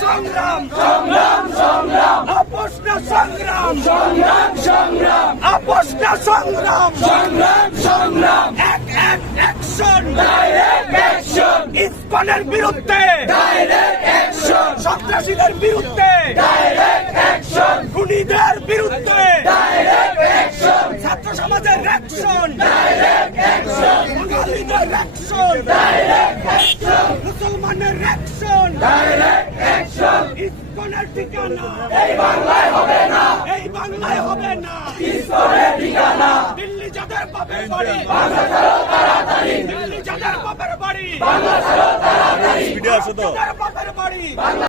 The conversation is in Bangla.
সংগ্রাম সংগ্রাম সংগ্রাম আপোষ না সংগ্রাম সংগ্রাম সংগ্রাম আপোষ না সংগ্রাম সংগ্রাম সংগ্রাম এক অ্যাকশন ডাইরেক্ট অ্যাকশন ইসকনের বিরুদ্ধে ডাইরেক্ট অ্যাকশন সন্ত্রাসীদের বিরুদ্ধে ডাইরেক্ট অ্যাকশন খুনিদের বিরুদ্ধে ডাইরেক্ট অ্যাকশন ছাত্র সমাজের অ্যাকশন ডাইরেক্ট অ্যাকশন বাঙালিদের অ্যাকশন ডাইরেক্ট অ্যাকশন মুসলমানের অ্যাকশন ডাইরেক্ট অ্যাকশন ইসকনের ঠিকানা এই বাংলায় হবে না এই বাংলায় হবে না ইসকনের ঠিকানা দিল্লি যাদের বাপের বাড়ি বাংলা ছাড়ো তাড়াতাড়ি দিল্লি যাদের বাপের বাড়ি বাংলা ছাড়ো তাড়াতাড়ি ভিডিও আছে তো বাপের বাড়ি